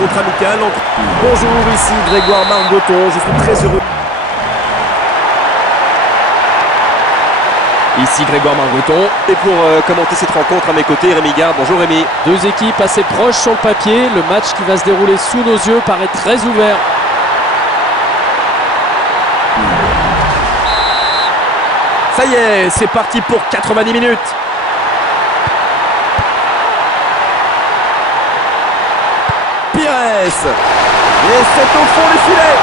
rencontre amicale entre... Bonjour, ici Grégoire Margoton, je suis très heureux. Ici Grégoire Margoton, et pour commenter cette rencontre à mes côtés, Rémi Garde. Bonjour Rémi. Deux équipes assez proches sur le papier, le match qui va se dérouler sous nos yeux paraît très ouvert. Ça y est, c'est parti pour 90 minutes. Pires. Et c'est au fond du filet.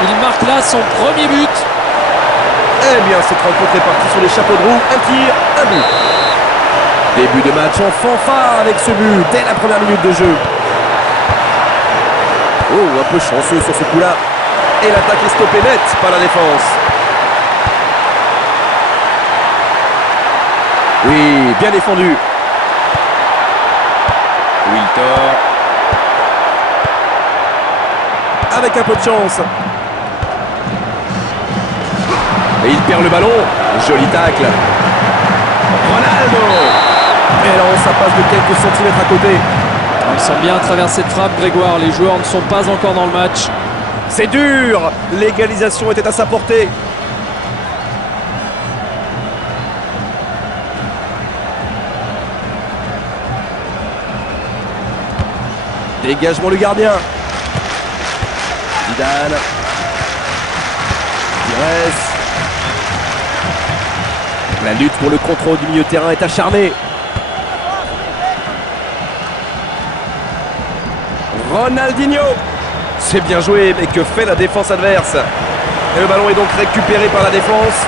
Il marque là son premier but. Eh bien, cette rencontre est partie sur les chapeaux de roue. Un tir, un but. Début de match en fanfare avec ce but dès la première minute de jeu. Oh, un peu chanceux sur ce coup-là. Et l'attaque est stoppée net par la défense. Oui, bien défendu. Wiltor. Avec un peu de chance. Et il perd le ballon. Joli tacle. Ronaldo. Et là, ça passe de quelques centimètres à côté. Il sent bien à travers cette frappe, Grégoire. Les joueurs ne sont pas encore dans le match. C'est dur. L'égalisation était à sa portée. Dégagement du gardien. Zidane. Pires. La lutte pour le contrôle du milieu de terrain est acharnée. Ronaldinho. C'est bien joué, mais que fait la défense adverse? Et le ballon est donc récupéré par la défense.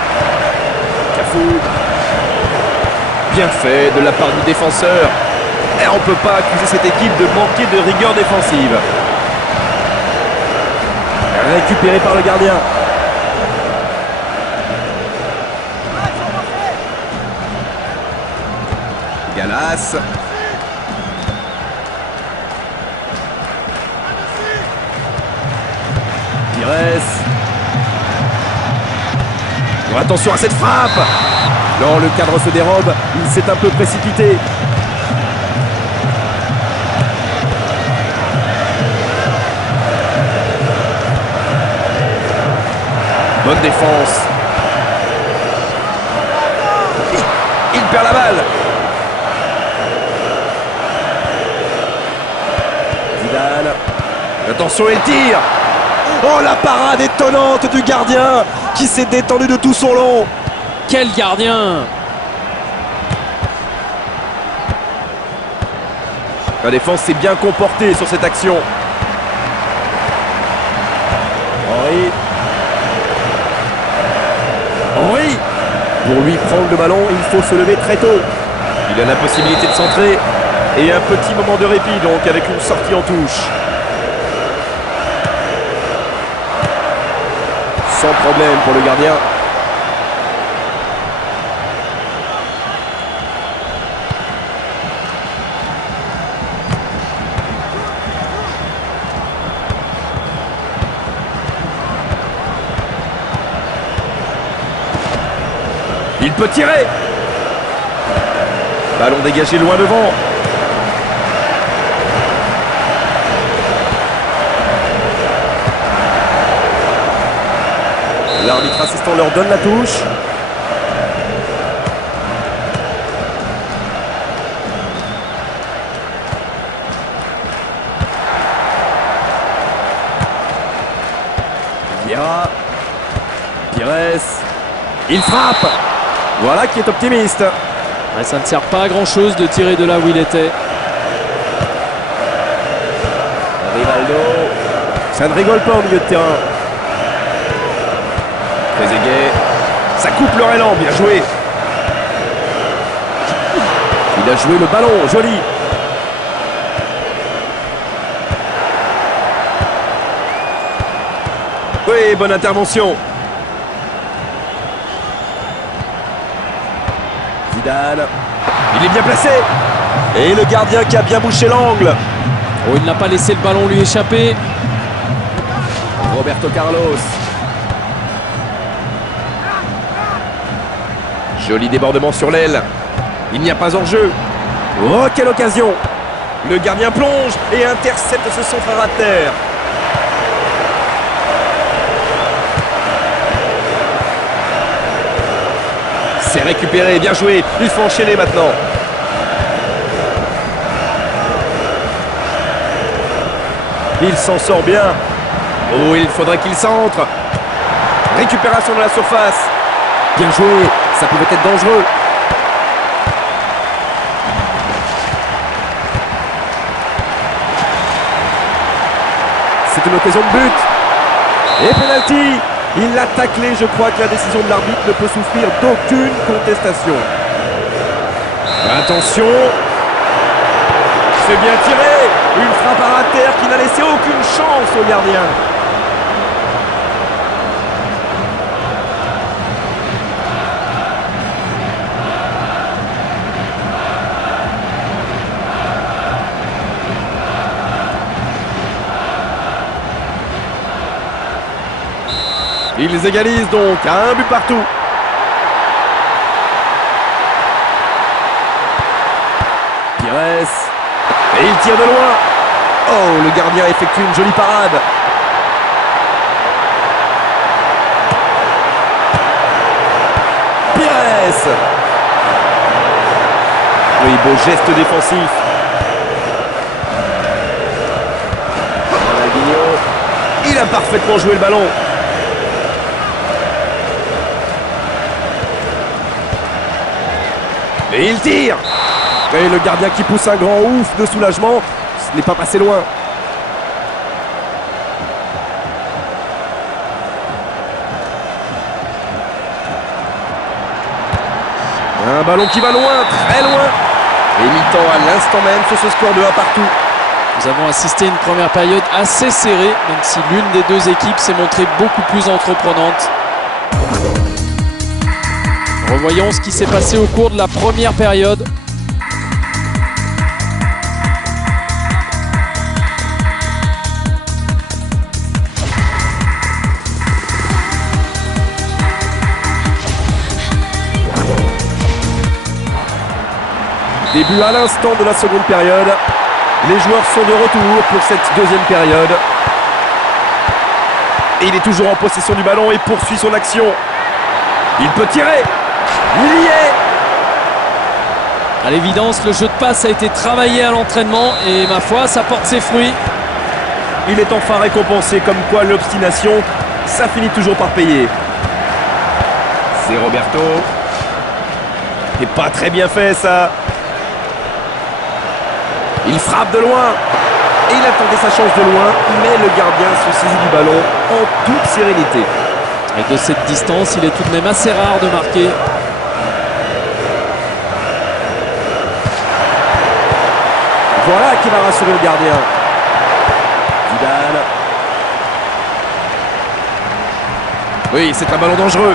Cafou. Bien fait de la part du défenseur. Et on ne peut pas accuser cette équipe de manquer de rigueur défensive. Récupéré par le gardien. Gallas. Pires. Oh, attention à cette frappe. Non, le cadre se dérobe. Il s'est un peu précipité. Bonne défense. Il perd la balle. Zidane. Attention, il tire. Oh, la parade étonnante du gardien qui s'est détendu de tout son long. Quel gardien! La défense s'est bien comportée sur cette action. Henry. Henry. Pour lui prendre le ballon, il faut se lever très tôt. Il a la possibilité de centrer. Et un petit moment de répit donc avec une sortie en touche. Sans problème pour le gardien. Il peut tirer. Ballon dégagé loin devant. L'arbitre assistant leur donne la touche. Vieira. Pires. Il frappe. Voilà qui est optimiste. Ouais, ça ne sert pas à grand chose de tirer de là où il était. Rivaldo. Ça ne rigole pas au milieu de terrain. Trezeguet. Ça coupe leur élan, bien joué. Il a joué le ballon, joli. Oui, bonne intervention. Zidane. Il est bien placé. Et le gardien qui a bien bouché l'angle. Oh, il n'a pas laissé le ballon lui échapper. Roberto Carlos. Joli débordement sur l'aile. Il n'y a pas hors-jeu. Oh, quelle occasion! Le gardien plonge et intercepte ce centre à ras de terre. C'est récupéré, bien joué. Il faut enchaîner maintenant. Il s'en sort bien. Oh, il faudrait qu'il centre. Récupération de la surface. Bien joué, ça pouvait être dangereux. C'est une occasion de but. Et penalty. Il l'a taclé, je crois que la décision de l'arbitre ne peut souffrir d'aucune contestation. Attention. C'est bien tiré. Une frappe à ras de terre qui n'a laissé aucune chance au gardien. Ils égalisent donc à un but partout. Pires. Et il tire de loin. Oh, le gardien effectue une jolie parade. Pires. Oui, beau geste défensif. Ronaldinho. Il a parfaitement joué le ballon. Et il tire. Et le gardien qui pousse un grand ouf de soulagement. Ce n'est pas passé loin. Un ballon qui va loin, très loin. Et mi-temps à l'instant même sur ce score de 1 partout. Nous avons assisté à une première période assez serrée, même si l'une des deux équipes s'est montrée beaucoup plus entreprenante. Revoyons ce qui s'est passé au cours de la première période. Début à l'instant de la seconde période. Les joueurs sont de retour pour cette deuxième période. Et il est toujours en possession du ballon et poursuit son action. Il peut tirer. Il y est. À l'évidence, le jeu de passe a été travaillé à l'entraînement et ma foi, ça porte ses fruits. Il est enfin récompensé, comme quoi l'obstination, ça finit toujours par payer. C'est Roberto. C'est pas très bien fait ça. Il frappe de loin. Et il a tenté sa chance de loin, mais le gardien se saisit du ballon en toute sérénité. Et de cette distance, il est tout de même assez rare de marquer. Voilà qui va rassurer le gardien. Zidane. Oui, c'est un ballon dangereux.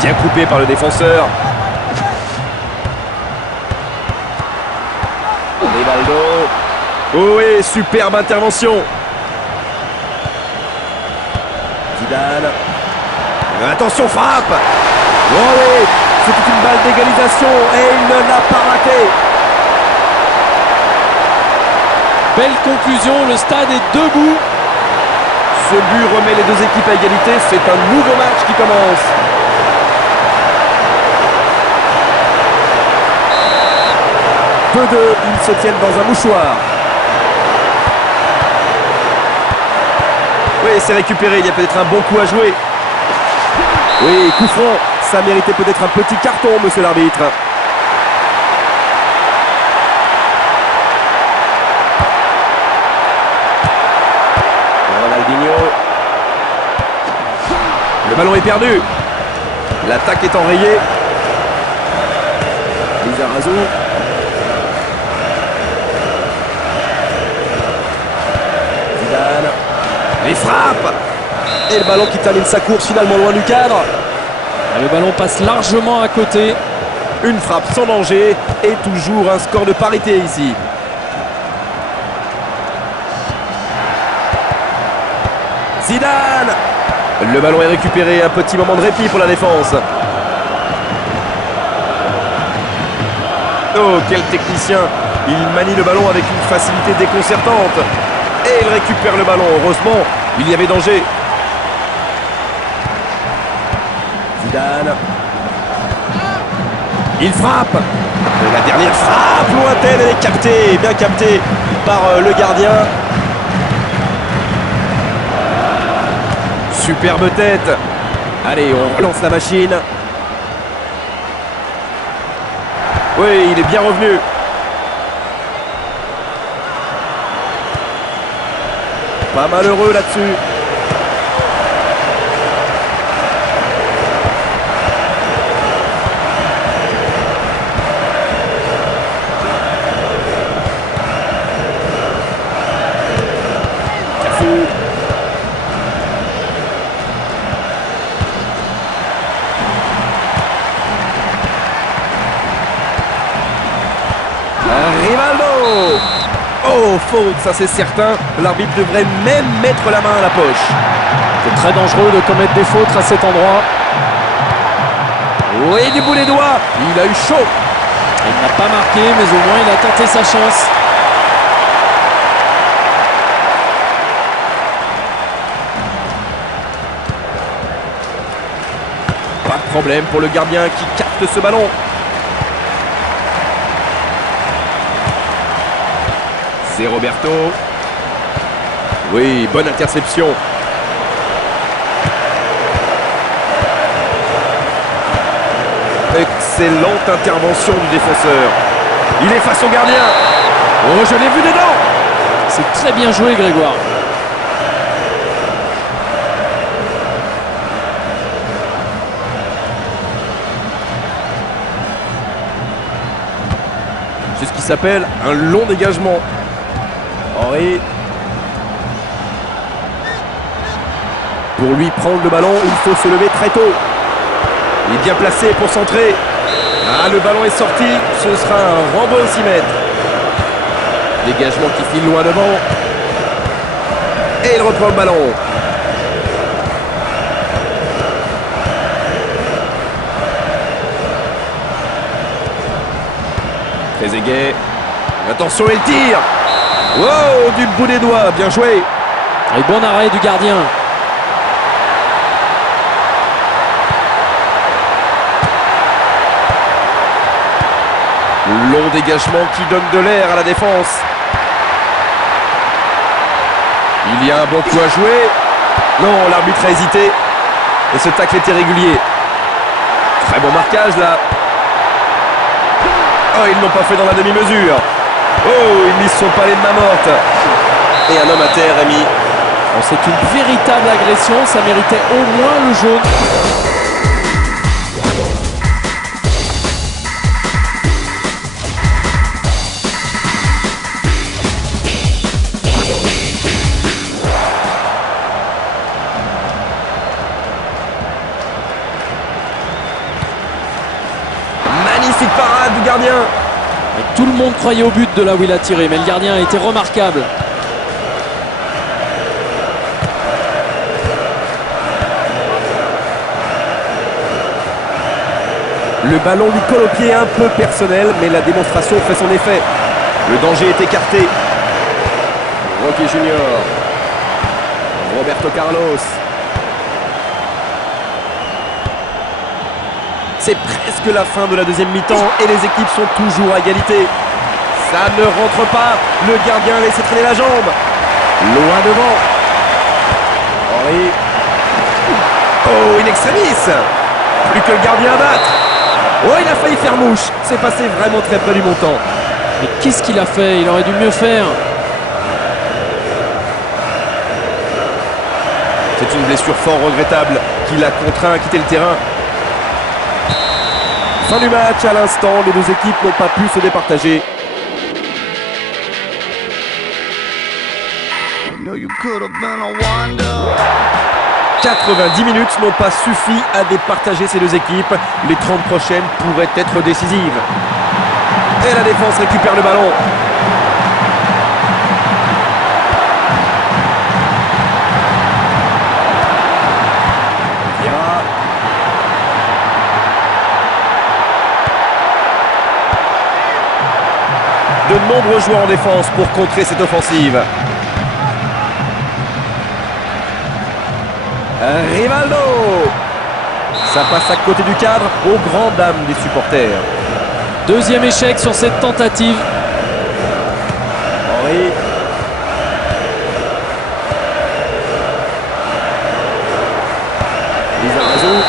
Bien coupé par le défenseur. Rivaldo. Oh oui, superbe intervention. Zidane. Attention, frappe. Oh oui, c'était une balle d'égalisation et il ne l'a pas raté. Belle conclusion, le stade est debout. Ce but remet les deux équipes à égalité, c'est un nouveau match qui commence. Ils se tiennent dans un mouchoir. Oui, c'est récupéré, il y a peut-être un bon coup à jouer. Oui, coup franc, ça méritait peut-être un petit carton, monsieur l'arbitre. Ronaldinho. Le ballon est perdu. L'attaque est enrayée. Lizarazu. Les frappes. Et le ballon qui termine sa course finalement loin du cadre. Le ballon passe largement à côté. Une frappe sans danger et toujours un score de parité ici. Zidane. Le ballon est récupéré, un petit moment de répit pour la défense. Oh, quel technicien! Il manie le ballon avec une facilité déconcertante. Et il récupère le ballon. Heureusement, il y avait danger. Zidane. Il frappe. Et la dernière frappe lointaine, elle est captée, bien captée par le gardien. Superbe tête. Allez, on relance la machine. Oui, il est bien revenu. Pas malheureux là-dessus. Cafu. Rivaldo. Oh, faute, ça c'est certain. L'arbitre devrait même mettre la main à la poche. C'est très dangereux de commettre des fautes à cet endroit. Oui, du bout des doigts. Il a eu chaud. Il n'a pas marqué, mais au moins il a tenté sa chance. Pas de problème pour le gardien qui capte ce ballon. C'est Roberto. Oui, bonne interception. Excellente intervention du défenseur. Il est face au gardien. Oh, je l'ai vu dedans. C'est très bien joué, Grégoire. C'est ce qui s'appelle un long dégagement. Henri. Pour lui prendre le ballon, il faut se lever très tôt. Il est bien placé pour centrer. Ah, le ballon est sorti. Ce sera un Rambo au 6 mètres. Dégagement qui file loin devant. Et il reprend le ballon. Trezeguet. Attention, il tire. Wow, du bout des doigts. Bien joué. Et bon arrêt du gardien. Long dégagement qui donne de l'air à la défense. Il y a un bon coup à jouer. Non, l'arbitre a hésité. Et ce tacle était régulier. Très bon marquage là. Oh, ils n'ont pas fait dans la demi-mesure. Oh, ils n'y sont pas allés de main morte. Et un homme à terre, Rémi. Bon, c'est une véritable agression. Ça méritait au moins le jaune. Magnifique parade du gardien. Et tout le monde croyait au but de là où il a tiré, mais le gardien a été remarquable. Le ballon lui colle au pied un peu personnel, mais la démonstration fait son effet. Le danger est écarté. Rocky Junior. Roberto Carlos. C'est presque la fin de la deuxième mi-temps et les équipes sont toujours à égalité. Ça ne rentre pas. Le gardien a laissé traîner la jambe. Loin devant. Henri. Oh, in extremis. Plus que le gardien à battre. Oh, il a failli faire mouche. C'est passé vraiment très près du montant. Mais qu'est-ce qu'il a fait? Il aurait dû mieux faire. C'est une blessure fort regrettable qui l'a contraint à quitter le terrain. Fin du match, à l'instant, les deux équipes n'ont pas pu se départager. 90 minutes n'ont pas suffi à départager ces deux équipes. Les 30 prochaines pourraient être décisives. Et la défense récupère le ballon. De nombreux joueurs en défense pour contrer cette offensive. Rivaldo. Ça passe à côté du cadre, aux grandes dames des supporters. Deuxième échec sur cette tentative. Henry. Lizarazu.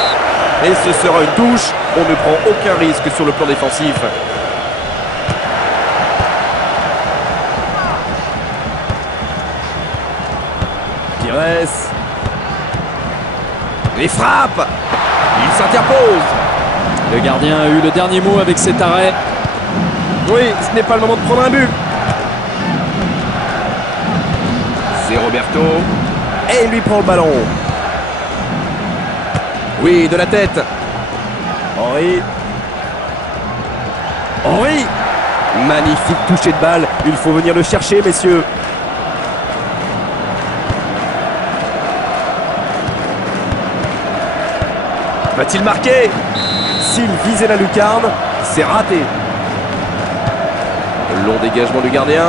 Et ce sera une touche. On ne prend aucun risque sur le plan défensif. Les frappes. Il s'interpose. Le gardien a eu le dernier mot avec cet arrêt. Oui, ce n'est pas le moment de prendre un but. C'est Roberto. Et il lui prend le ballon. Oui, de la tête. Henry. Henry. Magnifique toucher de balle. Il faut venir le chercher, messieurs. Va-t-il marquer? S'il visait la lucarne, c'est raté. Long dégagement du gardien.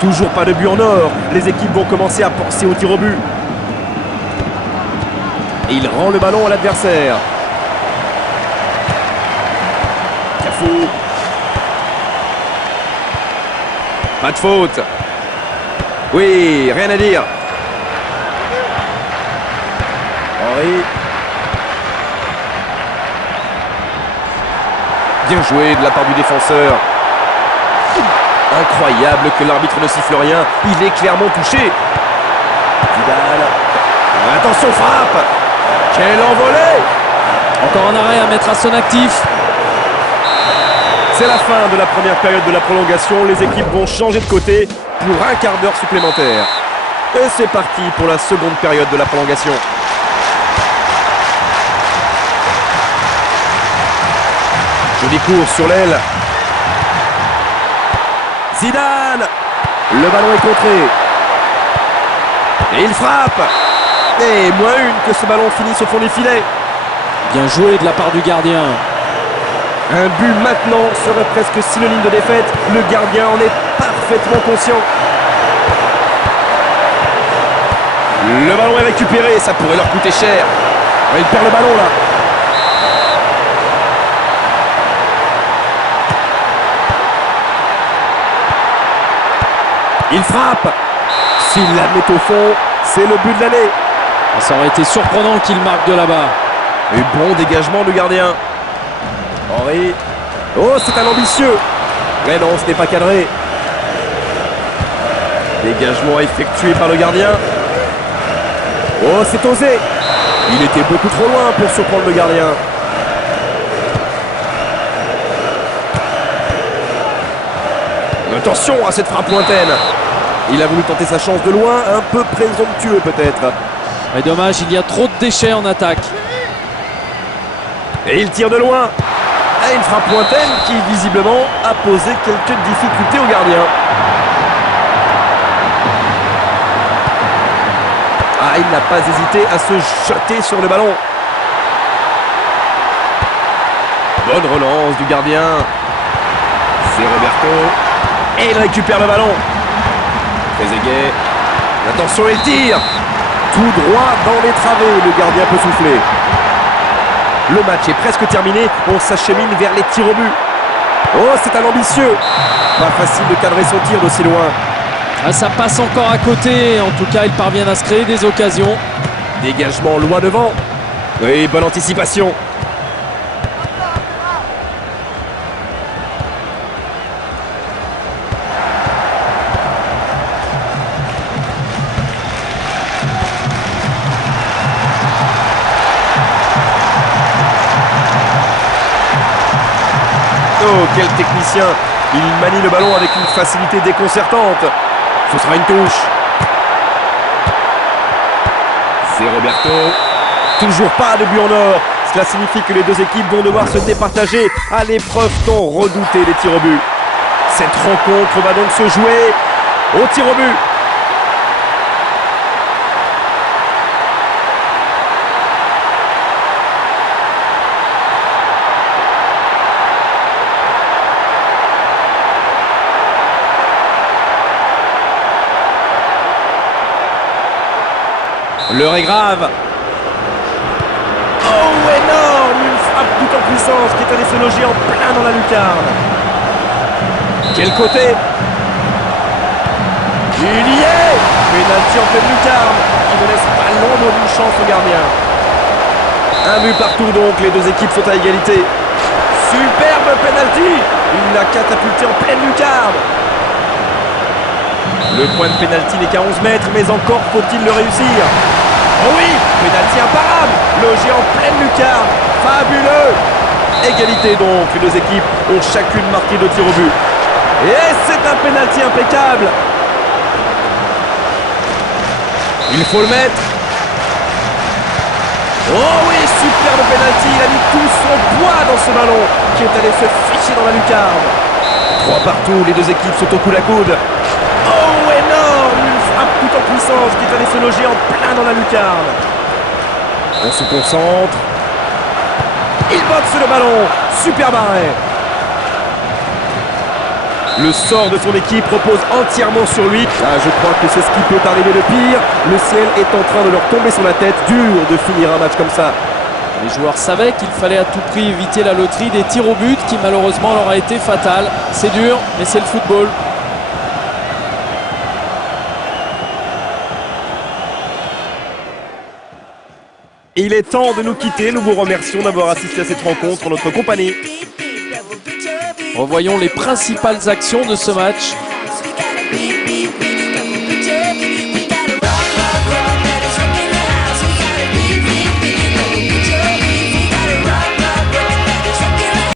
Toujours pas de but en or. Les équipes vont commencer à penser au tir au but. Et il rend le ballon à l'adversaire. Cafou. Pas de faute. Oui, rien à dire. Henry. Bien joué de la part du défenseur. Incroyable que l'arbitre ne siffle rien. Il est clairement touché. Vidal. Attention, frappe. Quel envolé. Encore un arrêt à mettre à son actif. C'est la fin de la première période de la prolongation. Les équipes vont changer de côté pour un quart d'heure supplémentaire. Et c'est parti pour la seconde période de la prolongation. Joli cours sur l'aile. Zidane. Le ballon est contré. Et il frappe. Et moins une que ce ballon finisse au fond des filets. Bien joué de la part du gardien. Un but maintenant serait presque synonyme de défaite. Le gardien en est parfaitement conscient. Le ballon est récupéré. Ça pourrait leur coûter cher. Il perd le ballon là. Il frappe. S'il la met au fond, c'est le but de l'année. Ça aurait été surprenant qu'il marque de là-bas. Et bon dégagement du gardien. Henry. Oh, c'est un ambitieux. Mais non, ce n'est pas cadré. Dégagement effectué par le gardien. Oh, c'est osé. Il était beaucoup trop loin pour surprendre le gardien. Attention à cette frappe lointaine. Il a voulu tenter sa chance de loin, un peu présomptueux peut-être. Mais dommage, il y a trop de déchets en attaque. Et il tire de loin. Et une frappe lointaine qui visiblement a posé quelques difficultés au gardien. Ah, il n'a pas hésité à se jeter sur le ballon. Bonne relance du gardien. C'est Roberto. Et il récupère le ballon. Trezeguet. Attention, il tire. Tout droit dans les travées. Le gardien peut souffler. Le match est presque terminé. On s'achemine vers les tirs au but. Oh, c'est un ambitieux. Pas facile de cadrer son tir d'aussi loin. Ah, ça passe encore à côté. En tout cas, ils parviennent à se créer des occasions. Dégagement loin devant. Oui, bonne anticipation. Oh, quel technicien! Il manie le ballon avec une facilité déconcertante. Ce sera une touche. C'est Roberto. Toujours pas de but en or. Cela signifie que les deux équipes vont devoir se départager à l'épreuve tant redoutée des tirs au but. Cette rencontre va donc se jouer au tir au but. L'heure est grave. Oh, énorme! Une frappe tout en puissance qui est allée se loger en plein dans la lucarne. Quel côté? Il y est! Pénalty en pleine lucarne qui ne laisse pas l'ombre d'une chance au gardien. Un but partout donc, les deux équipes sont à égalité. Superbe pénalty! Il l'a catapulté en pleine lucarne. Le point de pénalty n'est qu'à 11 mètres, mais encore faut-il le réussir. Oh oui, pénalty imparable, logé en pleine lucarne, fabuleux. Égalité donc, les deux équipes ont chacune marqué 2 tirs au but. Et c'est un pénalty impeccable. Il faut le mettre. Oh oui, superbe pénalty, il a mis tout son poids dans ce ballon qui est allé se ficher dans la lucarne. 3 partout, les deux équipes sont au coude à coude. Oh, énorme! Une frappe tout en puissance qui est allée se loger en plein dans la lucarne. On se concentre. Il boxe le ballon. Super arrêt. Le sort de son équipe repose entièrement sur lui. Ah, je crois que c'est ce qui peut arriver de pire. Le ciel est en train de leur tomber sur la tête. Dur de finir un match comme ça. Les joueurs savaient qu'il fallait à tout prix éviter la loterie des tirs au but qui malheureusement leur a été fatale. C'est dur, mais c'est le football. Il est temps de nous quitter. Nous vous remercions d'avoir assisté à cette rencontre en notre compagnie. Revoyons les principales actions de ce match.